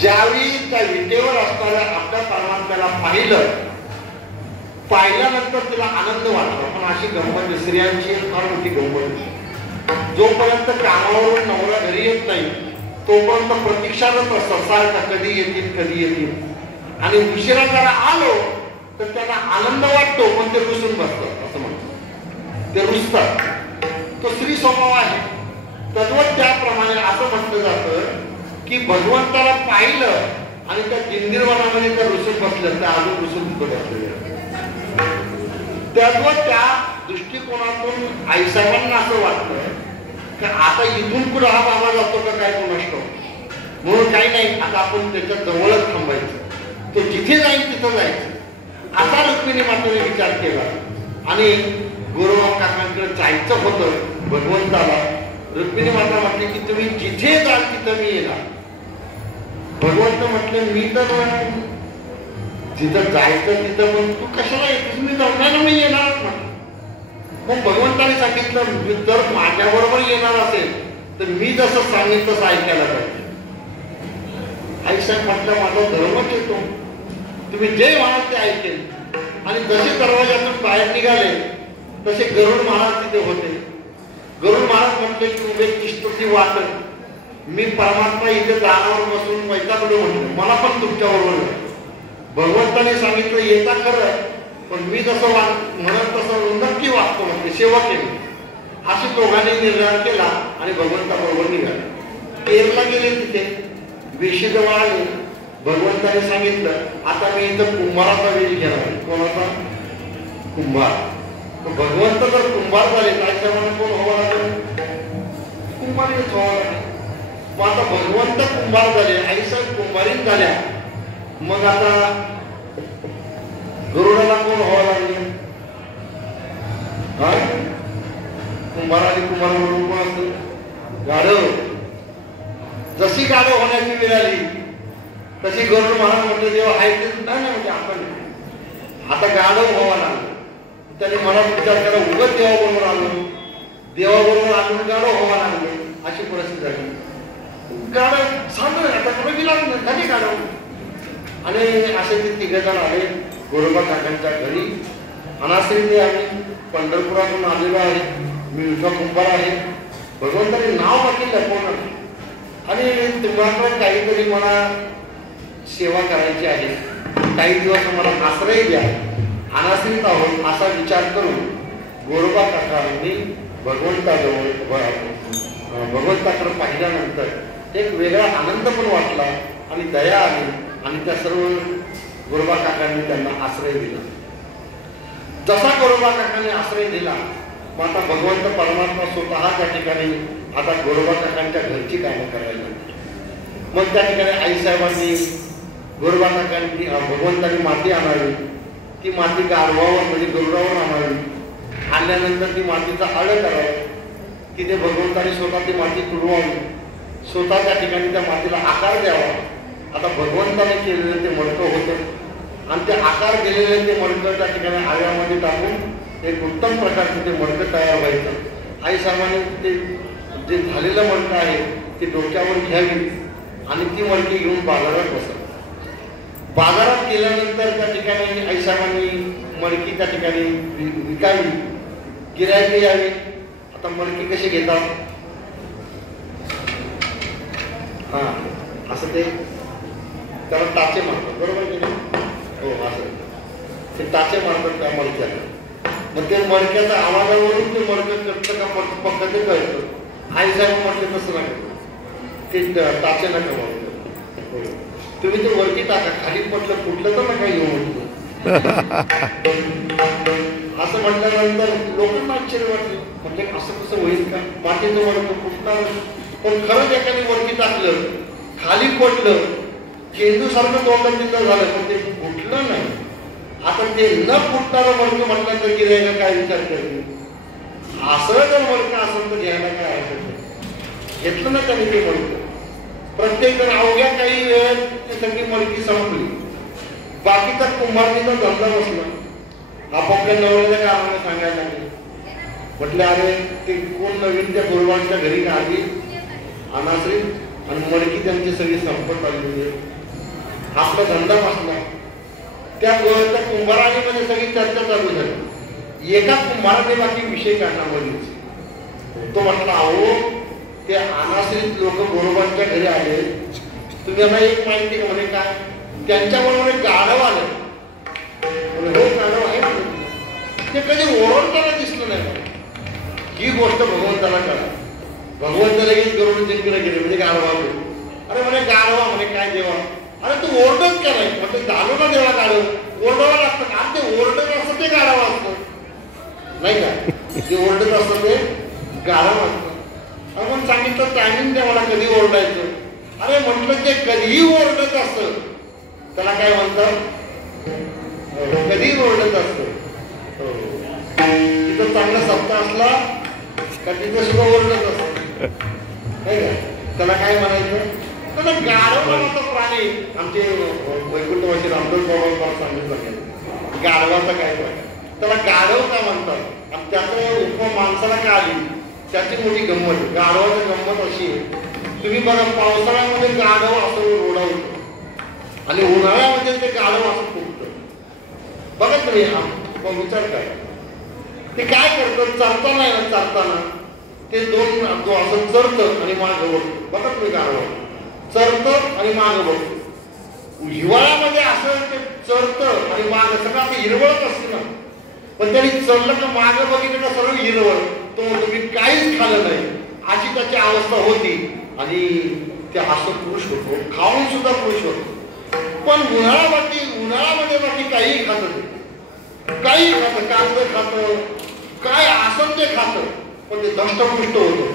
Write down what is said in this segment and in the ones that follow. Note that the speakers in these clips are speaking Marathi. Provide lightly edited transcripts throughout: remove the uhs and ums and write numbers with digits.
ज्यावेळी त्या विटेवर असणाऱ्या आपल्या परमात्म्याला पाहिल्यानंतर तिला आनंद वाटला. पण अशी गंमत स्त्रियांची फार मोठी गंमत. जोपर्यंत कामावरून नवरा घरी येत नाही तोपर्यंत प्रतीक्षाच असतात सारखा, कधी येतील. आणि उशिरा जरा आलो तर त्यांना आनंद वाटतो, पण ते रुसून बसतात. असं म्हणतात ते रुसतात. तो स्त्री स्वभाव आहे. तद्वत त्याप्रमाणे असं म्हटलं जातं की भगवंताला पाहिलं आणि त्या दिंडीरवनामध्ये त्या रुसून बसल्या, त्या अजून रुसून बसलेल्या. त्यातवत त्या दृष्टिकोनातून आईसाहेबांना असं वाटलं की आता इथून पुढे हा बाबा जातो का काय कोण असतो, म्हणून काही नाही, आता आपण त्याच्या जवळच थांबायचं, तो जिथे जाईल तिथं जायचं. असा रुक्मिणी मातेने विचार केला आणि गोरोबा काकांकडे जायचं होतं भगवंताला. रुक्मिणी माता म्हटली की तुम्ही जिथे जाल तिथं मी येणार. भगवंत म्हटलं मी तर जिथं जायचं तिथं, पण तू कशाला येतोस, मी जाऊन मी येणारच म्हटलं. मग भगवंताने सांगितलं जर माझ्याबरोबर येणार असेल तर मी जसं सांगितलं तसं ऐकायला पाहिजे. आईसाहेब म्हटलं माझा धर्मच येतो, तुम्ही जे म्हणाल ते ऐकेल. आणि जसे दरवाजातून बाहेर निघाले तसे गरुड महाराज तिथे होते. गरुड महाराज म्हटले की उभे किष्टची वाटण, मी परमात्मा इथे दारावर बसून वैतागलो म्हटलं, मला पण तुमच्या बरोबर. भगवंताने सांगितलं येता खरं, पण मी जसं म्हणत तसं नक्की वागतो म्हणजे सेवा केली. अशी दोघांनी निर्णय केला आणि भगवंताबरोबर निघाले. केरला गेले, तिथे वेशीजवळ आले. भगवंताने सांगितलं आता मी इथं कुंभाराचा वेळ घेणार आहे. कोणाचा? कुंभार. भगवंत जर कुंभार झाले त्याच्यामुळे कोण हवा लागेल? कुंभारीच व्हावं लागेल. मग आता भगवंत कुंभार झाले, आईसाहेब कुंभारीच झाल्या, मग आता गरुडाला कोण व्हावं लागले? कुंभार आणि कुंभार म्हणून कोण असतं? गाढव. जशी गाढव होण्याची वेळ आली तशी गरुड महाराज म्हटलं जेव्हा आहे ते नाही म्हणजे आपण आता गाढव व्हावा लागलं. त्याने मनात विचार करा उगत देवाबरोबर आलो, देवाबरोबर आलो गाढव व्हावा लागले. अशी परिस्थिती झाली. गाढव सांगतो आता कुठे गेला झाली गाढव. आणि असे ते तिघ जण आले गोरोबा काकांच्या घरी. अनाश्री आम्ही पंढरपुरातून आलेलो आहे, मी विठा कुंभार आहे. भगवंताने नाव बाकी लपवणार आणि तुम्हाला काहीतरी मला सेवा करायची आहे, काही दिवस मला आश्रय द्या, अनाश्रित आहोत असा विचार करून गोरोबा काकांनी भगवंताकडे पाहिल्यानंतर एक वेगळा आनंद पण वाटला आणि दया आली आणि त्या सर्व गोरोबा काकांनी त्यांना आश्रय दिला. जसा गोरोबा काकांनी आश्रय दिला मग आता भगवंत परमात्मा स्वतः त्या ठिकाणी आता गोरोबा काकांच्या घरची कामं करायला लागली. मग त्या ठिकाणी आईसाहेबांनी गोरोबा काकांनी भगवंतांनी माती आणावी, ती माती गारवावर म्हणजे गरुडावर आणावी. आणल्यानंतर ती मातीचा आळ करावा, तिथे भगवंतांनी स्वतः ती माती तुडवावी, स्वतः त्या ठिकाणी त्या मातीला आकार द्यावा. आता भगवंताने केलेलं ते मडकं होतं आणि ते आकार दिलेले ते मडकं त्या ठिकाणी आळ्यामध्ये टाकून एक उत्तम प्रकारचं ते मडकं तयार व्हायचं. आईसाहेबांनी ते जे झालेलं मडकं आहे ते डोक्यावर घ्यावी आणि ती मडकी घेऊन बाजारात बसावी. बाजारात गेल्यानंतर त्या ठिकाणी आईसाहेबांनी मडकी त्या ठिकाणी विकावी, गिऱ्हाईक यावी. आता मडकी कशी घेतात? असं ते त्याला टाचे मारतात, बरोबर की नाही? हो, असं ते टाचे मारतात त्या मडक्याला. मग ते मडक्याच्या आवाजावरून ते मडकं करतं का पक्क ते कळतं. आईसाहेब म्हटले तसं नाही, ते टाचे नका मारतो, तुम्ही ते वरती टाका, खाली पटलं फुटलं तर नका येऊ म्हणतो. असं म्हटल्यानंतर लोकांना आश्चर्य वाटले. म्हणजे असं कसं होईल का? मातीचं मडकं फुटणार, पण खरंच एखादी वरती टाकलं, खाली पडलं, चेंडू सारखं दोघांचं झालं, पण ते फुटलं नाही. आता ते न फुटणारं मडकं म्हटल्यानंतर गिऱ्हाईक काय विचार करते? असं जर मडकं असेल तर घ्यायला काय हरकत? घेतलं ना त्यांनी ते मडकं. प्रत्येक जण अवघ्या काही वेळ ती सगळी मडकी संपली. बाकीचा कुंभारणीचा धंदा बसला. आपापल्या नवऱ्याच्या कामाने सांगायला लागले. म्हटलं अरे ते कोण नवीन त्या गोरवांच्या घरी आली अनाश्री, आणि मडकी त्यांची सगळी संपत आलेली आहे. आपला धंदा बसला. त्या कुंभाराणीमध्ये सगळी चर्चा चालू झाली. एका कुंभाराने बाकी विषय काढण्यामध्येच तो म्हटला, अहो ते अनाश्रित लोक गोरोबांच्या घरी आले, तुम्ही यांना एक माहिती म्हणे काय, त्यांच्याबरोबर एक गाढव आलं. गाढव आहे ते कधी ओरडताना दिसलं नाही. ही गोष्ट भगवंताला कळा. भगवंताला लगेच गरुड जिंकलं गेले म्हणजे गाढवा. अरे म्हणे गाढवा म्हणे काय देवा, अरे तू ओरडत का नाही म्हणजे झालो ना देवा गाढव, ओरडावं लागतं का? ते ओरडत असतं ते गाढवा असतं नाही का, जे ओरडत असतं ते गाढव असतं. आपण सांगितलं टायमिंग द्या मला कधी ओरडायचं. अरे म्हटलं ते कधीही ओरडत असतं त्याला काय म्हणतात, कधी ओरडत असतं. तिथं चांगला सप्ताह असला का तिथं सुद्धा ओरडत असत नाही का, त्याला काय म्हणायचं. तर गाढव नावाचा प्राणी आमचे वैकुंठवासी रामदास बाबा सांगितलं गाढवाचा काय त्याला गाढव का म्हणतात आणि त्याचं उपमा माणसाला का आली त्याची मोठी गंमत. गाढवाची गंमत अशी आहे, तुम्ही बघा पावसाळ्यामध्ये गाढव असं रोडावतं आणि उन्हाळ्यामध्ये ते गाढव असं फुटतं. बघा तुम्ही हा विचार काय, ते काय करतं चालताना आहे ना, चालताना ते दोन असं चरतं आणि मागं बघतं. बघा तुम्ही गाढव चरतं आणि मागं बघतं. हिवाळ्यामध्ये असं ते चरतं आणि मागं सगळं आता हिरवळच असते ना, पण त्यांनी चरलं का मागं बघितलं का सर्व हिरवळ, तो तुम्ही काहीच खाल्लं नाही अशी त्याची अवस्था होती. आणि ते असं पुरुष होतो, खाऊन सुद्धा पुरुष होतो. पण उन्हाळ्यामध्ये बाकी काहीही खात होते, काही खातं, कांदा खातं, काय असं ते खातं, पण ते दष्टपुष्ट होतं.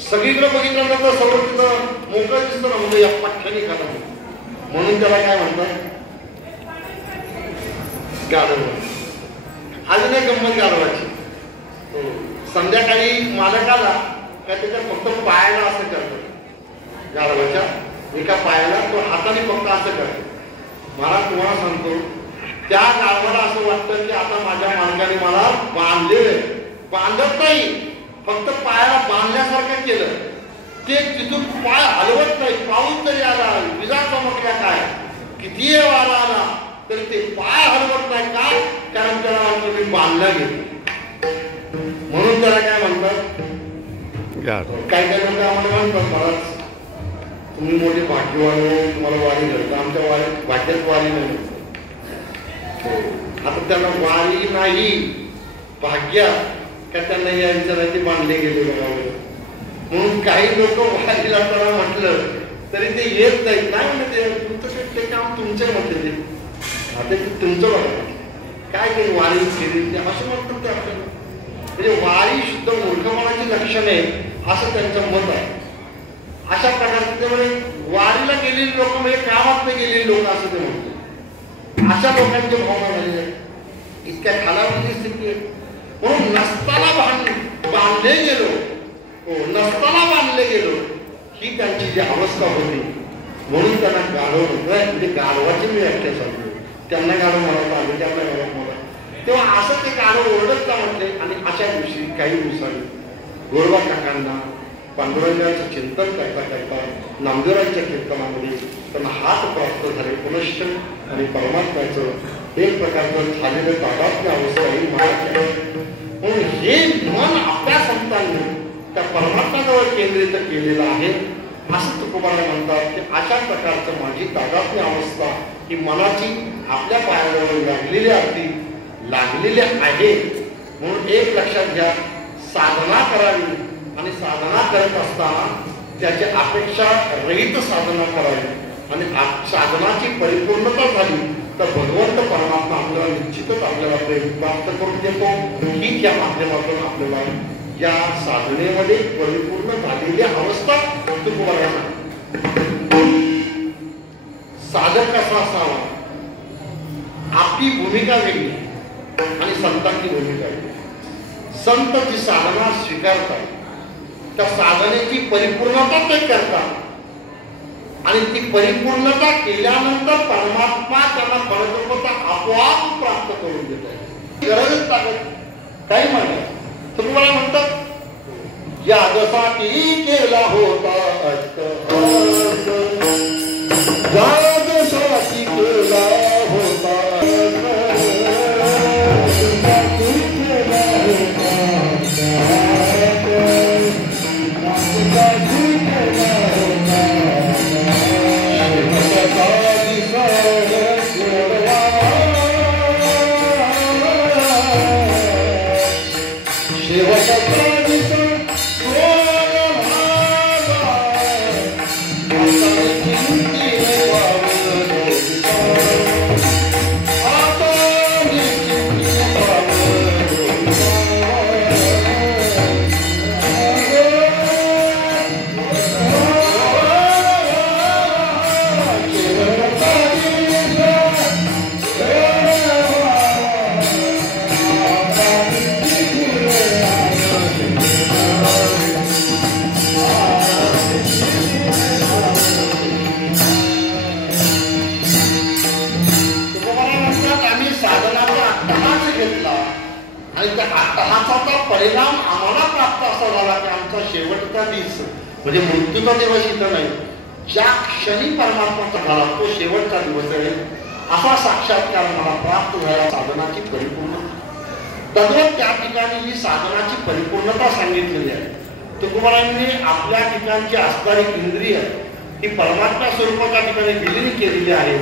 सगळीकडे बघितल्यानंतर सर्व तिथं मोकळं दिसतं ना, म्हणजे या पठ्ठ्याने खातं म्हणून त्याला काय म्हणतात गाढव. अजून एक गंमत गाढवाची. संध्याकाळी मालक आला का त्याच्या फक्त पायाला असं करतो, गाढवाच्या एका पायाला तो हाताने फक्त असं करतो. मला तुम्हाला सांगतो त्या गाढवाला असं वाटतं की आता माझ्या मालकाने मला बांधत नाही, फक्त पायाला बांधल्यासारखं केलं. ते तिथून पाय हलवत नाही. पाऊस जरी आला, विजा चमकल्या काय, किती वारा आला तरी ते पाय हलवत नाही. काय कारण त्याला वाटलं मी बांधला गेलो. म्हणून त्याला काय म्हणतात, काय काय म्हणतात आम्हाला म्हणतात, महाराज तुम्ही मोठे भाग्यवान हो, तुम्हाला वारी घडतं, आमच्या वारी भाग्यात वारी नाही. आता त्यांना वारी नाही भाग्य का त्यांना या विचाराचे बांधले गेले बघावे. म्हणून काही लोक वारीला त्याला म्हटलं तरी ते येत नाहीत. नाही म्हणते तुमचं ते काम तुमच्या म्हणते, ते आता ते तुमचं बघा काय ते वारी केली ते असं म्हणतात ते आपल्याला. म्हणजे वारी शुद्ध मूर्खपणाची लक्षण आहे असं त्यांचं मत आहे. अशा प्रकारचे ते म्हणजे वारीला गेलेली लोक म्हणजे कामात नाही गेलेली लोक असं ते म्हणतात. अशा लोकांचे भावना झालेले आहेत. इतक्या खालावरची स्थिती आहे. म्हणून नसताना बांधले गेलो, नसताना बांधले गेलो ही त्यांची जी अवस्था होती. म्हणून त्यांना गाढव होतोय. म्हणजे गाढवाची मी व्याख्या सांगतो. त्यांना गाढव म्हणत आले, त्यांना गाढव म्हणत. तेव्हा असं ते गाढव ओरडत का म्हटले. आणि अशा दिवशी काही दिवसांनी गोरबा काकांना पांडुरंगाचं चिंतन करता करता नामदेवरांच्या कीर्तनामध्ये त्यांना हात प्राप्त झाले पुनश्च आणि परमात्म्याचं एक प्रकारचं झालेलं तादात्म्य अवस्था ही महाराज. म्हणून हे मन आपल्या संतांनी त्या परमात्म्याजवळ केंद्रित केलेलं आहे असं तुकोबाला म्हणतात. की अशा प्रकारचं माझी तादात्म्य अवस्था ही मनाची आपल्या पायाजवळ लागलेली आहे. म्हणून एक लक्षात घ्या, साधना करावी आणि साधना करत असताना त्याची अपेक्षा रहित साधना करावी. आणि साधनाची परिपूर्णता झाली तर भगवंत परमात्मा आपल्याला निश्चितच आपल्याला प्रेम प्राप्त करून देतो. हीच या माध्यमातून आपल्याला या साधनेमध्ये परिपूर्ण झालेली अवस्था तुकोबाला साधक कसा असावा, आपली भूमिका वेगळी आणि संतांची भूमिका वेगळी. संत जी साधना स्वीकारतात त्या साधनेची परिपूर्णता ते करतात आणि ती परिपूर्णता केल्यानंतर परमात्मा त्यांना फलरूपता आपोआप प्राप्त करून देत आहे. गरजच लागत काही म्हणतात. तुम्हाला म्हणतात यादसाठी केला होता अट्टहास, यादसाठी केला होता परिणाम आम्हाला प्राप्त असा झाला की आमचा शेवटचा दिवस म्हणजे मृत्यूचा दिवस इथं नाही, ज्या क्षणी परमात्माचा झाला तो शेवटचा दिवस आहे असा साक्षात्कार मला प्राप्त झाला. साधनाची परिपूर्णता तद्वत त्या ठिकाणी ही साधनाची परिपूर्णता सांगितलेली आहे. तुकोबारायांनी आपल्या ठिकाणची असणारी इंद्रिय ही परमात्मा स्वरूपाच्या ठिकाणी विलीन केलेली आहे.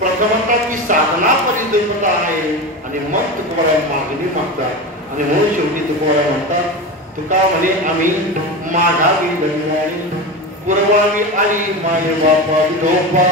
प्रथमतः ती साधना परिपूर्णता आहे आणि मग तुकोबाराय मागणी मागतात. आणि म्हणून शेवटी तुकोबाराय म्हणतात, तुका म्हणे आम्ही मागावी धन्यानी पुरवावी आली माय बापा विठोबा.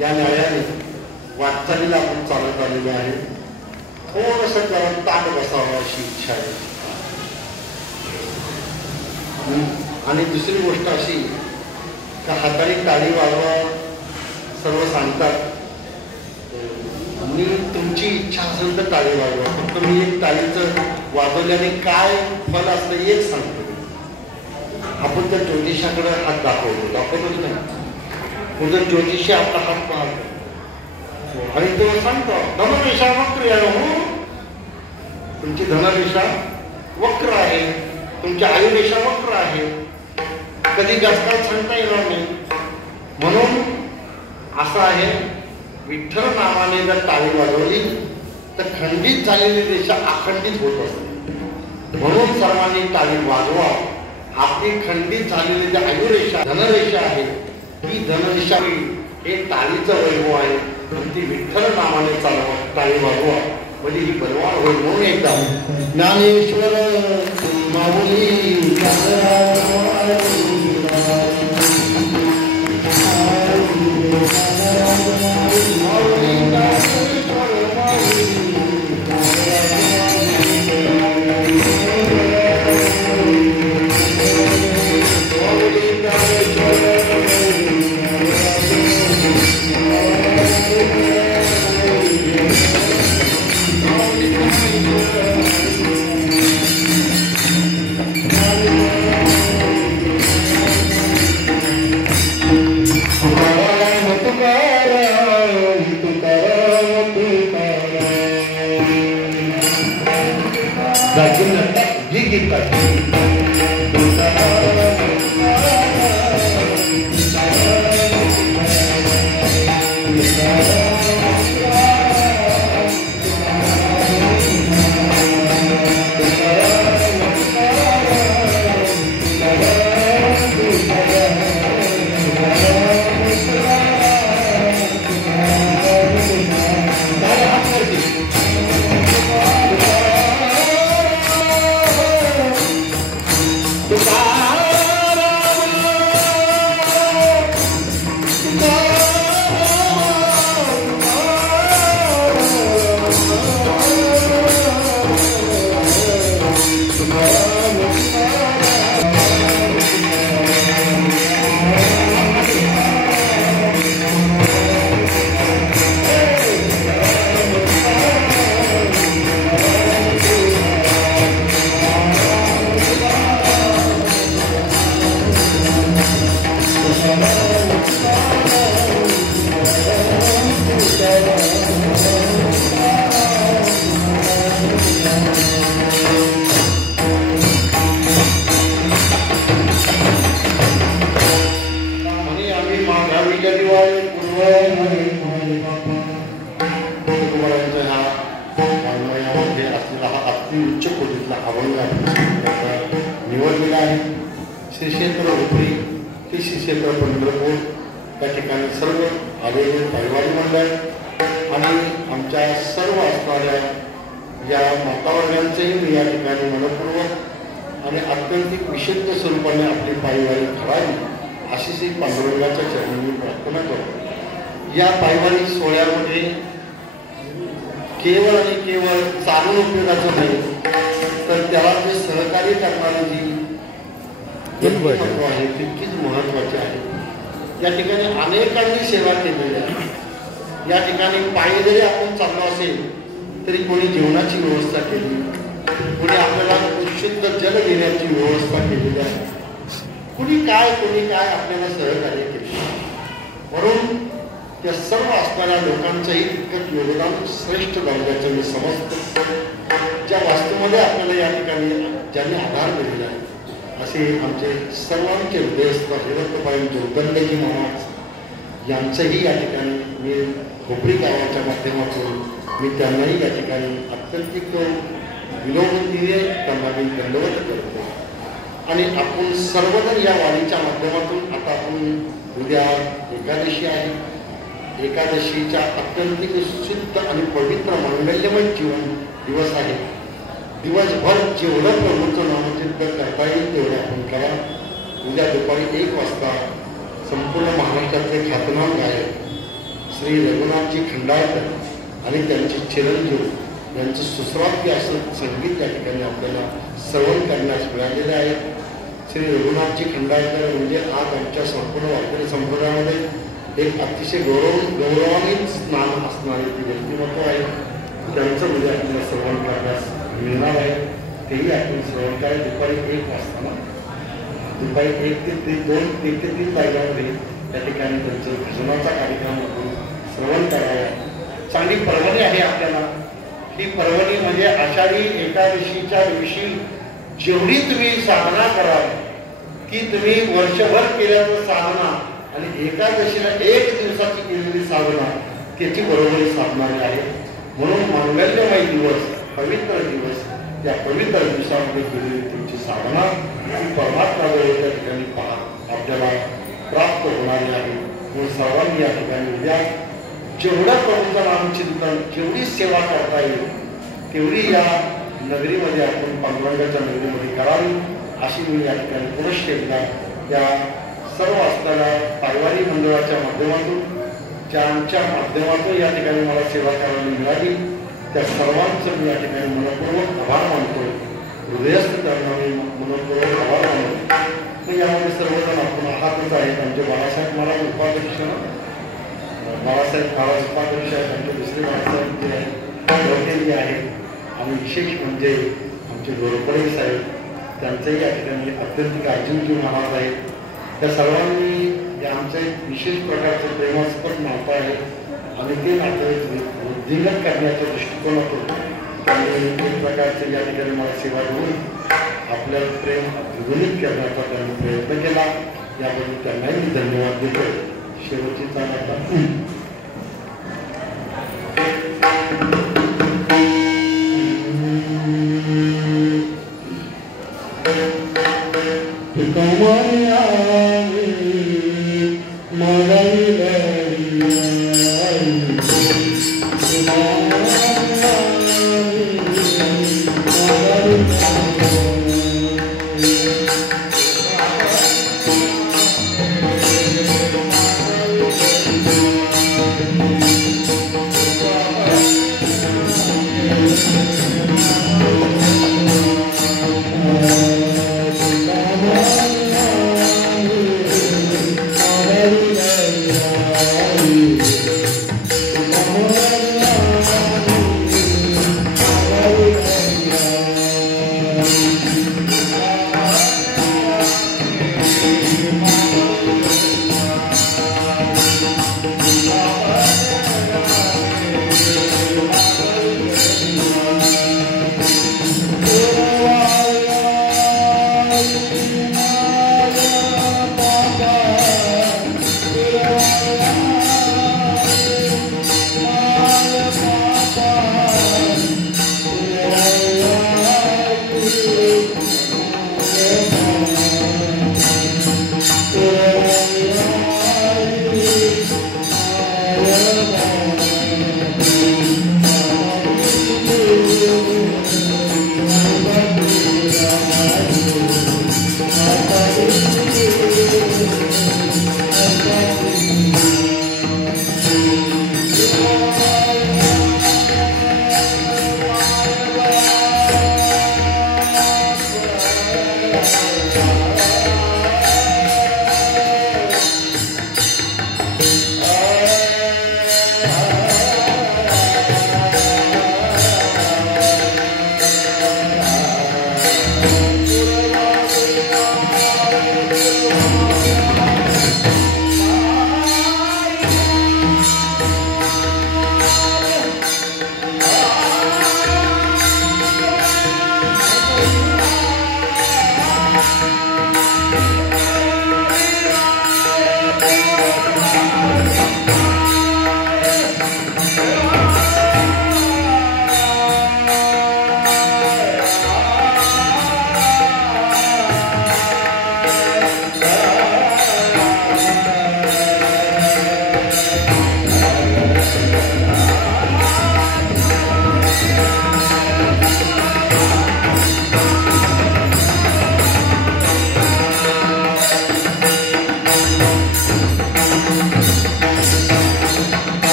या न्यायाने वाटचालीला आपण चालत आलेलो आहे. थोडंसं जरा ताट बसावं अशी इच्छा आहे. आणि दुसरी गोष्ट अशी का हाताने टाळी वाजवा सर्व सांगतात, मी तुमची इच्छा असेल तर टाळी वाजवा. फक्त मी एक टाळीचं वाजवल्याने काय फल असतं एक सांगतो. आपण त्या ज्योतिषाकडे हात दाखवतो की नाही, उद्या ज्योतिषी आपला हात पाहतो आणि तो सांगतो धनरेषा वक्र आहे, तुमची धनरेषा वक्र आहे, तुमची आयुरेषा वक्र आहे, कधी जास्त सांगता येणार नाही. म्हणून असं आहे, विठ्ठल नामाने जर टाळी वाजवली तर खंडित झालेली रेषा अखंडित होत असते. म्हणून सर्वांनी टाळी वाजवा. आपली खंडित झालेली जी आयुरेषा धनरेषा आहे ही धनरेषा हे टाळीचं वैभव आहे. ती विठ्ठल नामाने चालवा, टाळी वाजवा म्हणजे ही बलवान होईल. म्हणून एकदा ज्ञानेश्वर माऊली निवडलेला आहे. श्री क्षेत्र उपरी ते श्री क्षेत्र पंढरपूर या ठिकाणी सर्व आलेले परिवारी मंडळ आणि आमच्या सर्व असणाऱ्या या मातावर्गांचेही मी या ठिकाणी मनपूर्वक आणि अत्यंत विशुद्ध स्वरूपाने आपली पायवारी करावी अशीच ही पांडुरंगाच्या चरणी मी प्रार्थना करतो. या पायवारी सोहळ्यामध्ये केवळ आणि केवळ चालून उपयोगाचं नाही, तर त्याला जे सहकार्य करणारी जी महत्व आहे तितकीच महत्वाची आहे. या ठिकाणी अनेकांनी सेवा केलेली आहे. या ठिकाणी पायी जरी आपण चाललो असेल तरी कोणी जेवणाची व्यवस्था केली, कोणी आपल्याला शुद्ध जल देण्याची व्यवस्था केलेली आहे, कोणी काय आपल्याला सहकार्य केले. म्हणून त्या सर्व असणाऱ्या लोकांचंही तितकंच योगदान श्रेष्ठ दर्जाचं मी समजतो. ज्या वास्तूमध्ये आपल्याला या ठिकाणी ज्यांनी आधार दिलेला आहे असे आमचे सर्वांचे हृदयस्थ हिरकबाई जोगदंडेजी महाराज यांचंही या ठिकाणी मी खोपरी गावाच्या माध्यमातून मी त्यांनाही या ठिकाणी अत्यंतिक विनोदीने त्यांना मी दंडवत करतो. आणि आपण सर्वजण या वारीच्या माध्यमातून आता आपण उद्या एकादशी आहे. एकादशीच्या अत्यंतिक शुद्ध आणि पवित्र मंगल्यमय जीवन दिवस आहे. दिवसभर जेवढं प्रभूचं नामचिंतन करता येईल तेवढं आपण करा. उद्या दुपारी 1 वाजता संपूर्ण महाराष्ट्रातले ख्यातनाम गायक श्री रघुनाथजी खंडाळकर आणि त्यांचे चिरंजीव यांचं सुश्राव्य असं संगीत या ठिकाणी आपल्याला श्रवण करण्यास मिळालेले आहे. श्री रघुनाथजी खंडाळकर म्हणजे आज आमच्या संपूर्ण वारकरी संप्रदायामध्ये एक अतिशय गौरवान्वित नाम असणारे ती व्यक्तिमत्व आहे. त्यांचं उद्या आपल्याला श्रवण करण्यास मिळणार आहे. तेही आपण श्रवण करायला दुपारी 1 वाजता ना दुपारी 1 ते 2 ते 3 वाजल्यामध्ये त्या ठिकाणी त्यांचं भजनाचा कार्यक्रम आपण श्रवण करावा. चांगली पर्वणी आहे आपल्याला. ही पर्वणी म्हणजे आषाढी एकादशीच्या दिवशी जेवढी तुम्ही साधना कराल ती तुम्ही वर्षभर केल्याचं साधना आणि एकादशीला 1 दिवसाची केलेली साधना त्याची बरोबरी साधणारी आहे. म्हणून मंगल्यमय दिवस, पवित्र दिवस, या पवित्र दिवसामध्ये केलेली तुमची साधना ही परमात्म्याजवळ त्या ठिकाणी आपल्याला प्राप्त होणारी आहे. म्हणून सर्वांनी या ठिकाणी उद्या जेवढं प्रभूचं नामचिंतन जेवढी सेवा करता येईल तेवढी या नगरीमध्ये आपण पांडुरंगाच्या नगरीमध्ये करावी अशी मी या ठिकाणी पुनश्च एकदा या सर्व असणाऱ्या पायवारी मंडळाच्या माध्यमातून ज्यांच्या माध्यमातून या ठिकाणी मला सेवा करायला मिळाली त्या सर्वांचं मी या ठिकाणी मनपूर्वक आभार मानतो. हृदयस्थ त्यांना मी मनपूर्वक आभार मानतो. यामध्ये सर्वजण आपण आहातच आहेत. आमचे बाळासाहेब महाराज उपाध्यक्ष, बाळासाहेब महाराज उपाध्यक्ष आहेत, आमचे दुसरे बाळासाहेब जे आहेत आहेत आणि विशेष म्हणजे आमचे गोरपडे साहेब त्यांचंही या ठिकाणी अत्यंत अजिंक्य महाराज आहेत. त्या सर्वांनी आमचं एक विशेष प्रकारचं प्रेमास्पद नातं आहे आणि ते नातं वृद्धिंगत करण्याच्या दृष्टिकोनातून त्यांनी एक प्रकारचे या ठिकाणी मला सेवा देऊन आपल्याला प्रेम द्विगुणित करण्याचा त्यांनी प्रयत्न केला. याबद्दल त्यांनाही मी धन्यवाद देतो. शेवटची चालता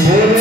Oh